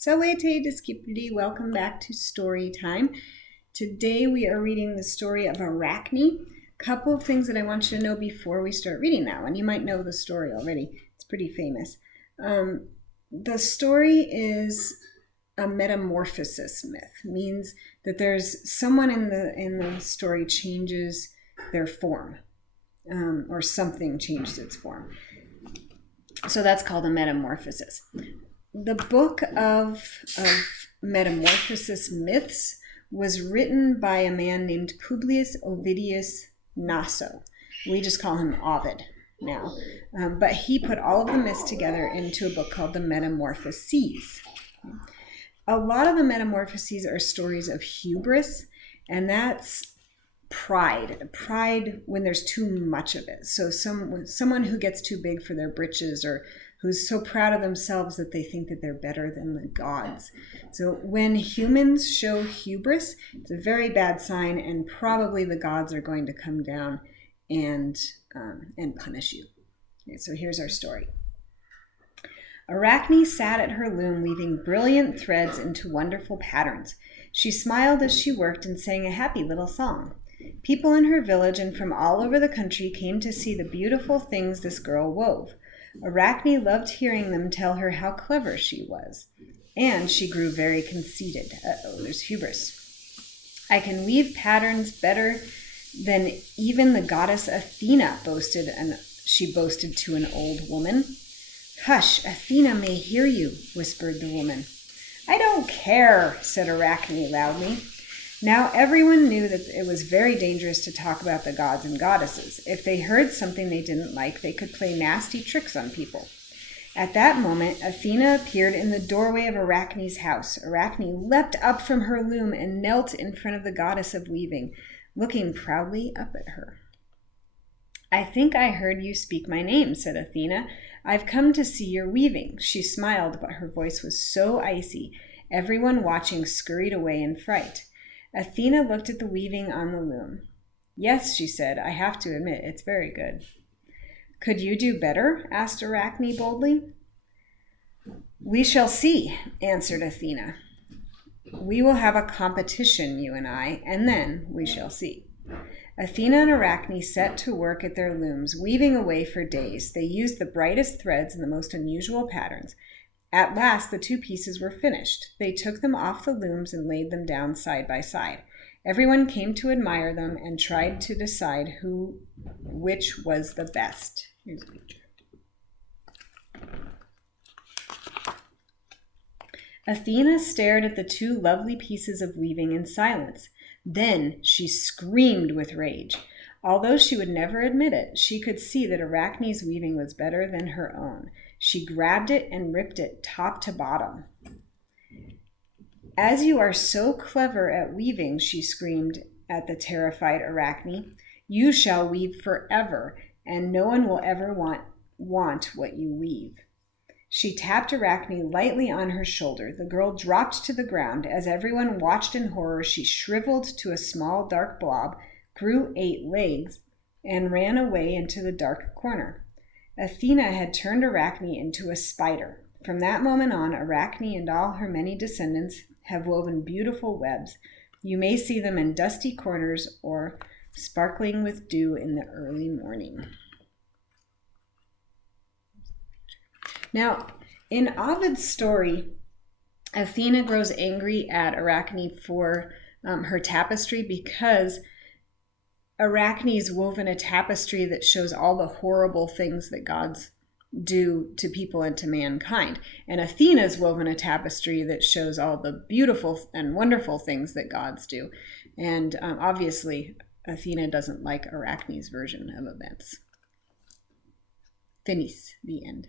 Salete Discipuli, welcome back to story time. Today we are reading the story of Arachne. Couple of things that I want you to know before we start reading that one. You might know the story already. It's pretty famous. The story is a metamorphosis myth. Means that there's someone in the story changes their form, or something changes its form. So that's called a metamorphosis. The book of metamorphosis myths was written by a man named Publius Ovidius Naso. We just call him Ovid now. But he put all of the myths together into a book called the Metamorphoses. A lot of the metamorphoses are stories of hubris, and that's pride when there's too much of it. So someone who gets too big for their britches, or who's so proud of themselves that they think that they're better than the gods. So when humans show hubris, it's a very bad sign, and probably the gods are going to come down and punish you. Okay, so here's our story. Arachne sat at her loom weaving brilliant threads into wonderful patterns. She smiled as she worked and sang a happy little song. People in her village and from all over the country came to see the beautiful things this girl wove. Arachne loved hearing them tell her how clever she was. And she grew very conceited. There's hubris. I can weave patterns better than even the goddess Athena boasted, and she boasted to an old woman. Hush, Athena may hear you, whispered the woman. I don't care, said Arachne loudly. Now everyone knew that it was very dangerous to talk about the gods and goddesses. If they heard something they didn't like, they could play nasty tricks on people. At that moment, Athena appeared in the doorway of Arachne's house. Arachne leapt up from her loom and knelt in front of the goddess of weaving, looking proudly up at her. I think I heard you speak my name, said Athena. I've come to see your weaving. She smiled, but her voice was so icy. Everyone watching scurried away in fright. Athena looked at the weaving on the loom. Yes, she said, I have to admit, it's very good. Could you do better? Asked Arachne boldly. We shall see, answered Athena. We will have a competition, you and I, and then we shall see. Athena and Arachne set to work at their looms, weaving away for days. They used the brightest threads and the most unusual patterns. At last, the two pieces were finished. They took them off the looms and laid them down side by side. Everyone came to admire them and tried to decide which was the best. Here's a picture. Athena stared at the two lovely pieces of weaving in silence. Then she screamed with rage. Although she would never admit it, she could see that Arachne's weaving was better than her own. She grabbed it and ripped it top to bottom. As you are so clever at weaving, she screamed at the terrified Arachne, you shall weave forever, and no one will ever want what you weave. She tapped Arachne lightly on her shoulder. The girl dropped to the ground. As everyone watched in horror, she shriveled to a small dark blob, grew 8 legs, and ran away into the dark corner. Athena had turned Arachne into a spider. From that moment on, Arachne and all her many descendants have woven beautiful webs. You may see them in dusty corners or sparkling with dew in the early morning. Now, in Ovid's story, Athena grows angry at Arachne for her tapestry because Arachne's woven a tapestry that shows all the horrible things that gods do to people and to mankind. And Athena's woven a tapestry that shows all the beautiful and wonderful things that gods do. And obviously, Athena doesn't like Arachne's version of events. Finis, the end.